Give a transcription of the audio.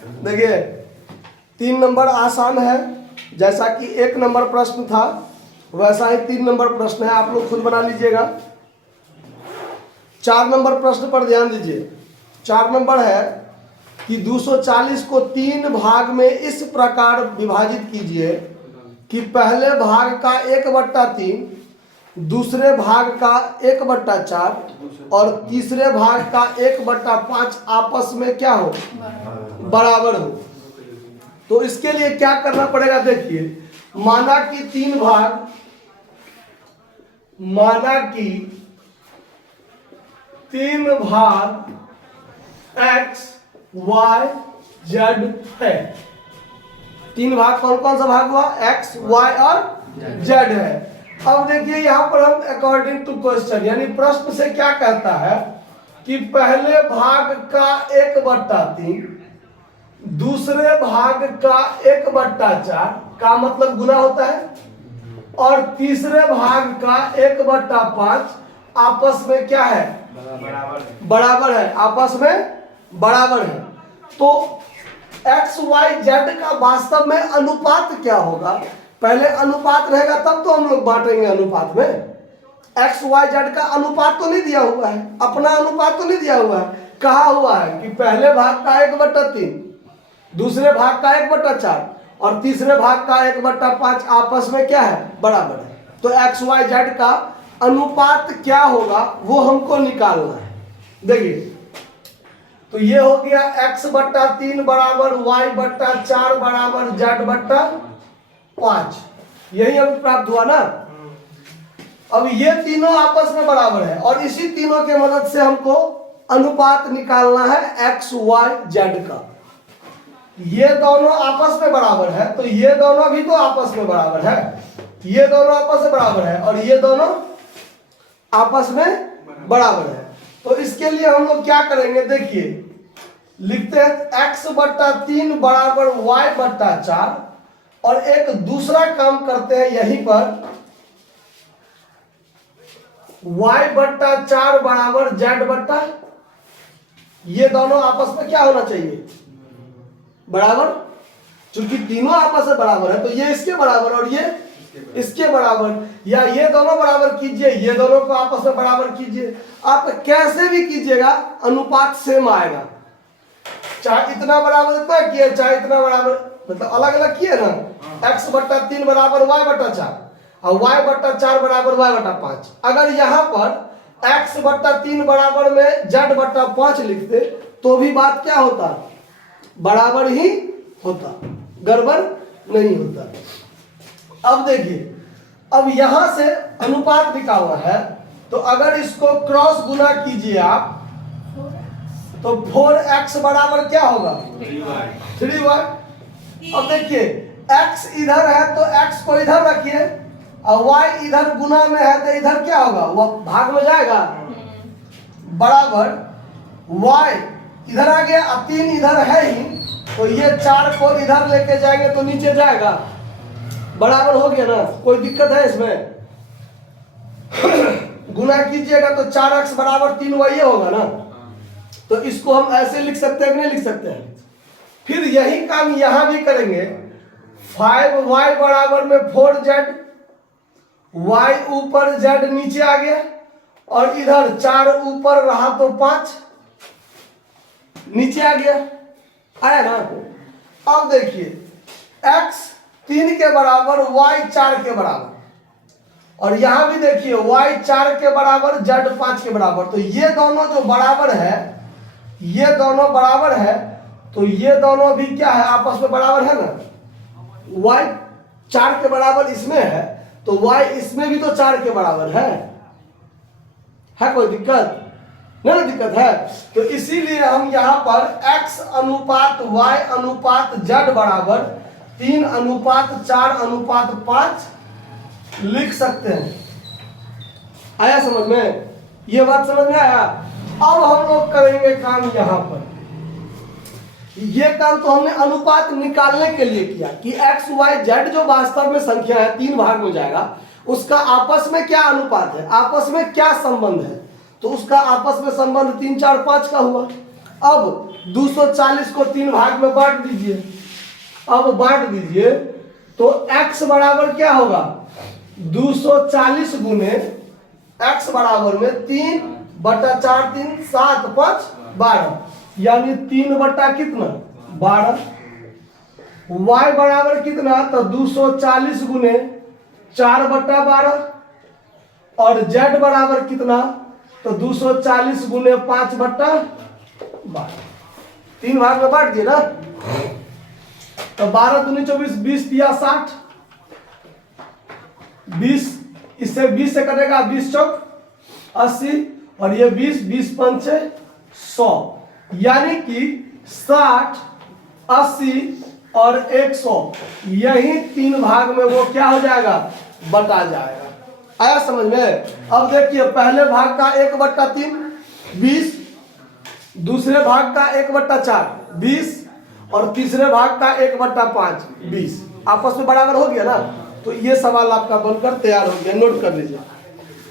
देखिए 3 नंबर आसान है, जैसा कि 1 नंबर प्रश्न था वैसा ही 3 नंबर प्रश्न है, आप लोग खुद बना लीजिएगा। 4 नंबर प्रश्न पर ध्यान दीजिए। 4 नंबर है कि 240 को 3 भाग में इस प्रकार विभाजित कीजिए कि पहले भाग का 1/3, दूसरे भाग का 1/4 और तीसरे भाग का 1/5 आपस में क्या हो, बराबर हो। तो इसके लिए क्या करना पड़ेगा, देखिए माना कि 3 भाग, माना कि 3 भाग x y z है। 3 भाग कौन कौन सा भाग हुआ, x y और z है। अब देखिए यहां पर हम अकॉर्डिंग टू क्वेश्चन यानी प्रश्न से क्या कहता है कि पहले भाग का 1/3, दूसरे भाग का 1/4 का मतलब गुना होता है, और तीसरे भाग का 1/5 आपस में क्या है, बराबर है, आपस में बराबर है। तो x y z का वास्तव में अनुपात क्या होगा, पहले अनुपात रहेगा तब तो हम लोग बांटेंगे अनुपात में। x y z का अनुपात तो नहीं दिया हुआ है, अपना अनुपात तो नहीं दिया हुआ है। कहा हुआ है कि पहले भाग का 1/3, दूसरे भाग का 1/4 और तीसरे भाग का 1/5 आपस में क्या है, बराबर है। तो x y z का अनुपात क्या होगा वो हमको निकालना है। देखिए तो ये हो गया x/3 बराबर y/4 बराबर z/5, यही हमें प्राप्त हुआ ना। अब ये तीनों आपस में बराबर है और इसी तीनों के मदद से हमको अनुपात निकालना है x y z का। ये दोनों आपस में बराबर है तो ये दोनों भी तो आपस में बराबर है, ये दोनों आपस में बराबर है और ये दोनों आपस में बराबर है। तो इसके लिए हम लोग क्या करेंगे, देखिए लिखते हैं x/3 बराबर y/4 और एक दूसरा काम करते हैं यहीं पर, y/4 बराबर z/, ये दोनों आपस में क्या होना चाहिए, बराबर। चूंकि तीनों आपस में बराबर है तो ये इसके बराबर और ये इसके बराबर, या ये दोनों बराबर कीजिए, ये दोनों को आपस में बराबर कीजिए। आप कैसे भी कीजिएगा अनुपात सेम आएगा, चाहे इतना बराबर इतना किए चाहे इतना बराबर, मतलब अलग अलग किए ना। x/3 बराबर y/4 और y/4 बराबर y/5। अगर यहाँ पर x/3 बराबर में z/5 लिखते तो भी बात क्या होता, बराबर ही होता, गड़बड़ नहीं होता। अब देखिए अब यहां से अनुपात निकालना है तो अगर इसको क्रॉस गुना कीजिए आप तो 4x बराबर क्या होगा, 3y। अब देखिए x इधर है तो x को इधर रखिए और y इधर गुना में है तो इधर क्या होगा, वह भाग में जाएगा, बराबर y इधर आ गया, 3 इधर है ही तो ये 4 को इधर लेके जाएंगे तो नीचे जाएगा, बराबर हो गया ना। कोई दिक्कत है इसमें गुना कीजिएगा तो 4x बराबर 3y होगा ना। तो इसको हम ऐसे लिख सकते हैं कि नहीं लिख सकते हैं। फिर यही काम यहां भी करेंगे, 5y बराबर में 4z, y ऊपर z नीचे आ गया और इधर 4 ऊपर रहा तो 5 नीचे आ गया, आया ना। अब देखिए x 3 के बराबर y 4 के बराबर और यहां भी देखिए y 4 के बराबर z 5 के बराबर। तो ये दोनों जो बराबर है, ये दोनों बराबर है तो ये दोनों भी क्या है, आपस में बराबर है ना। y 4 के बराबर इसमें है तो y इसमें भी तो 4 के बराबर है कोई दिक्कत नहीं, दिक्कत है। तो इसीलिए हम यहां पर x अनुपात y अनुपात z बराबर 3:4:5 लिख सकते हैं। आया समझ में, ये बात समझ में आया। अब हम लोग करेंगे काम यहां पर, ये काम तो हमने अनुपात निकालने के लिए किया कि x y z जो वास्तव में संख्या है 3 भाग में जाएगा, उसका आपस में क्या अनुपात है, आपस में क्या संबंध है। तो उसका आपस में संबंध 3, 4, 5 का हुआ। अब 240 को 3 भाग में बांट दीजिए। अब बांट दीजिए तो x बराबर क्या होगा, 240 गुने x बराबर में 3/4 3 7 5 12, यानी 3 कितना 12। y बराबर कितना, तो 240 गुने 4/12, और z बराबर कितना, तो 240 गुने 5/12, 3 भाग में बांट दिए ना। तो 12 दूनी 24, 20 दिया 60, 20 इससे 20 से कटेगा, 20 चौक 80, और ये 20 20 पंचे 100, यानी कि 60 80 और 100, यही 3 भाग में वो क्या हो जाएगा, बटा जाएगा। आया समझ में। अब देखिए पहले भाग का 1/3 20, दूसरे भाग का 1/4 20, और तीसरे भाग का 1/5 20, आपस में बराबर हो गया ना। तो ये सवाल आपका बनकर तैयार हो गया, नोट कर लीजिए।